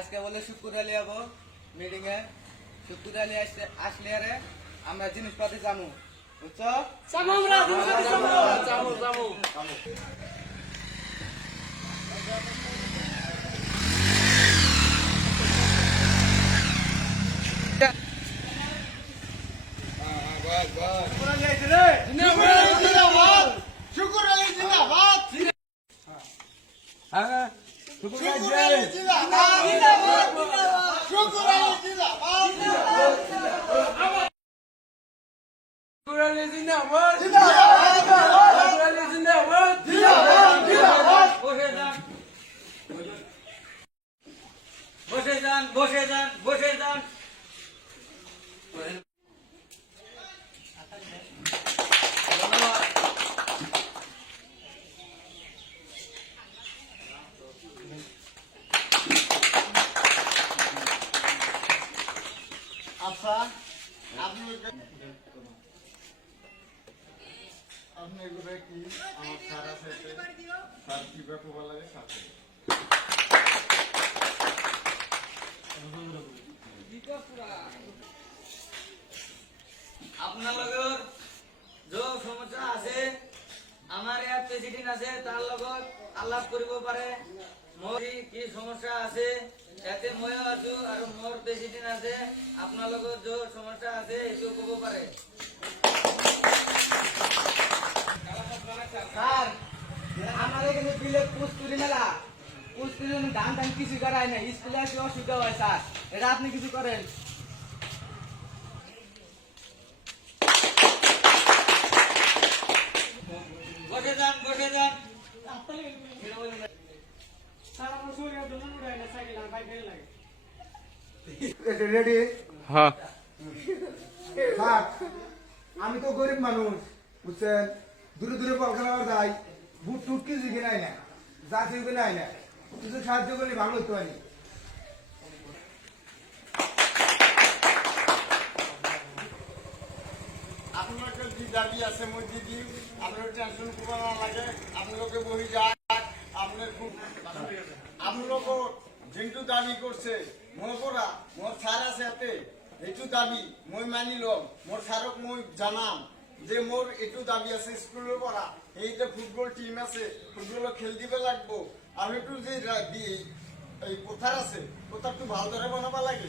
আজকে বলে শুক্র আলী যাবো মিটিং এ। শুক্র আলী আসলে আরে আমরা জিনিসপাতি জামু, বুঝছো? বসে যান। আচ্ছা, আপনি এগুলো কি আমার স্যার আছে, স্যার কি ব্যাপার লাগে সাথে আপনাদের যে সমস্যা আছে আমার এক প্রেসিডেন্ট আছে তার লগত আলাপ করিব পারে। মোর কি সমস্যা আছে এতে মই আছো আর মোর প্রেসিডেন্ট আছে আপনার লগত যে সমস্যা আছে এটো কব পারে। স্যার আমার এখানে বিলে পুস্তুরি মেলা, পুস্তুরি ধান ধান কিছু করায় না, স্কুলে আসলে অসুবিধা হয় স্যার, এটা আপনি কিছু করেন। বসে যান। রেডি? হ্যাঁ স্যার, আমি তো গরিব মানুষ, বুঝছেন, দূরে দূরে বল খেলাবার যাই, বুট টুট কিছু কিনাই না, যা কিছু কিনাই না, কিছু সাহায্য করলে ভালো হতে পারি। আপনার যে দাবি আছে মসজিদি, আপনার টেনশন করবার না লাগে, আপনাকে বহি যাক, আপনার খুব আপনার যেটু দাবি করছে মোর পড়া মোর সার আছে এতে এইটু দাবি মই মানিল, মোর সারক মই জানাম যে মোর একটু দাবি আছে স্কুলের পড়া, এইটা ফুটবল টিম আছে, ফুটবল খেল দিবে লাগবো, আমি একটু যে এই কোথার আছে কোথার একটু ভালো ধরে বানাবা লাগে।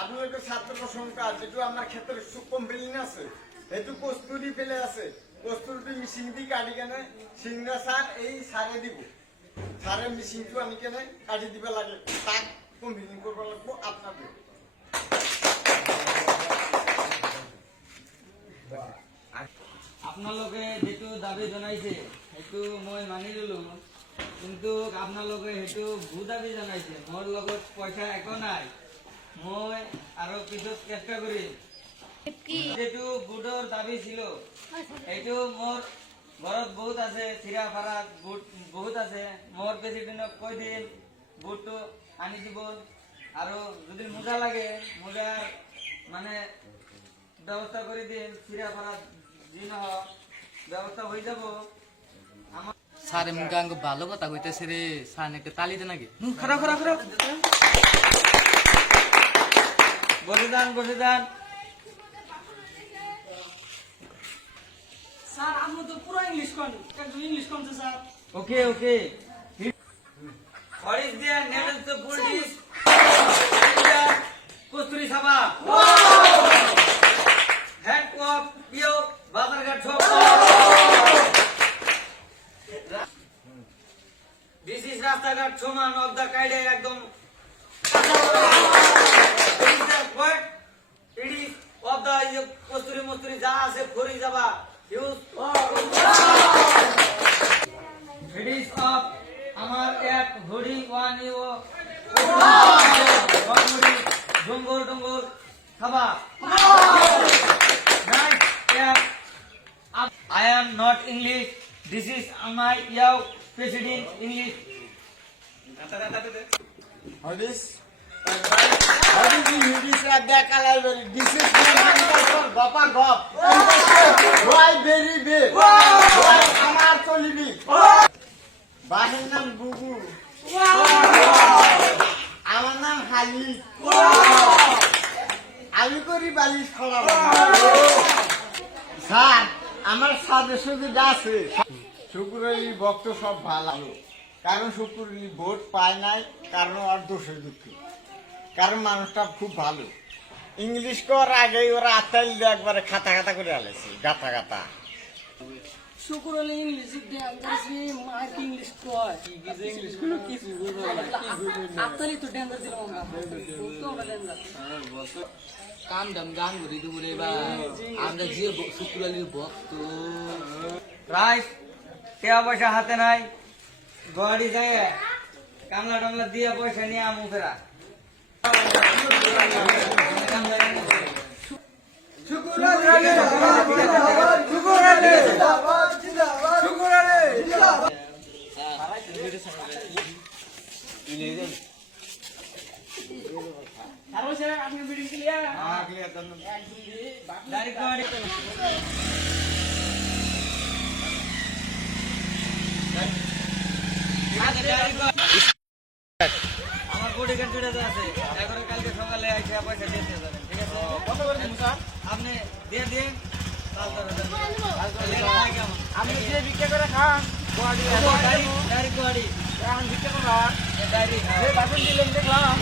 আপনার ছাত্র সংখ্যা যেটু আমার ক্ষেত্রে কোম্পানি আছে এইটু কস্তুরি ফেলে আছে, কস্তুরিটি মিশিং দি কাটি কেনে সিংরা সার এই সারে দিব, সারের মিশিংটু আমি কেনে কাটি দিবে লাগে, তাক কম্বিনিং করবা লাগবো আপনাদের। আপনার লোকে যেটু দাবি জানাইছে সেইটো মই মানি ললো, কিন্তু আপনার লোকে সেইটো ভূ দাবি জানাইছে, মোর লগত পয়সা একো নাই, মই আরো কিছু চেষ্টা করি। যেটু বুটর দাবি ছিল এইটো মোর ঘরত বহুত আছে, চিরা ফারাত বুট বহুত আছে, মোর প্রেসিডেন্টক কই দিন বুটটো আনি দিব, আর যদি মোজা লাগে মোজার মানে ব্যবস্থা করে দিন, চিরা ফারাত যি নহ ব্যবস্থা হয়ে যাব। স্যার এমনকি আমাকে ভালো কথা কইতেছে রে, স্যার একটা তালি দে নাকি? খারাপ বসে যান। স্যার আপনি তো পুরো ইংলিশ কোন, একদম ইংলিশ কোন sir. Okay What is their name of the Buddhist? Kusturi Sabha. Head of Pio Bazarghat Shop. This is Rastaghat Shoman of the Kaide Ekdom. It is the what? It is of the Kusturi Ja ase Khori Jaba. Use. It is of আমার এক ঘড়ি one you ডঙ্গর খাবা। I am not English. This is my young president English. What is English at that level? This is Gopar Gop. Why very big? Why Amar Tolibi? বাসের নাম গুগু। আমার নাম হালি। আমি করি বালিশ খারাপ। স্যার আমার সাথে সুবিধা আছে। শুক্রবারই ভক্ত সব ভালো, কারণ শুক্রবারই ভোট পায় নাই, কারণ ওর দোষে দুঃখে, কারণ মানুষটা খুব ভালো। ইংলিশ কর আগে ওরা আত্মাইল দিয়ে একবারে খাতা খাতা করে আলেছে, গাতা গাতা। শুকুর হলে ইংলিশ ধ্যান দিয়েছি মার কি ইংলিশ কয় ইংলিশ গুলো কিছু বুঝো না, কি বুঝো না। আপনারই তো ডেঞ্জার দিলাম আমরা তো আমরা ডেঞ্জার কাম দাম গান ঘুরি দুপুরে বা আমরা যে শুক্রালির ভক্ত রাইস টাকা পয়সা হাতে নাই, গাড়ি যায় কামলা টামলা দিয়ে পয়সা নিয়ে আমু ফেরা। Direct গাড়ি আমার বডি গার্ড দুটো আছে, এখন কালকে সকালে আইসা পয়সা দিয়ে দিয়ে যাবেন, ঠিক আছে? কত করে দিমু স্যার? আপনি দিয়ে দিন, কাল করে দেন। আপনি যে বিক্রি করে খান গাড়ি ডাইরেক্ট গাড়ি এখন বিক্রি করা ডাইরেক্ট যে বাসন দিলেন দেখলাম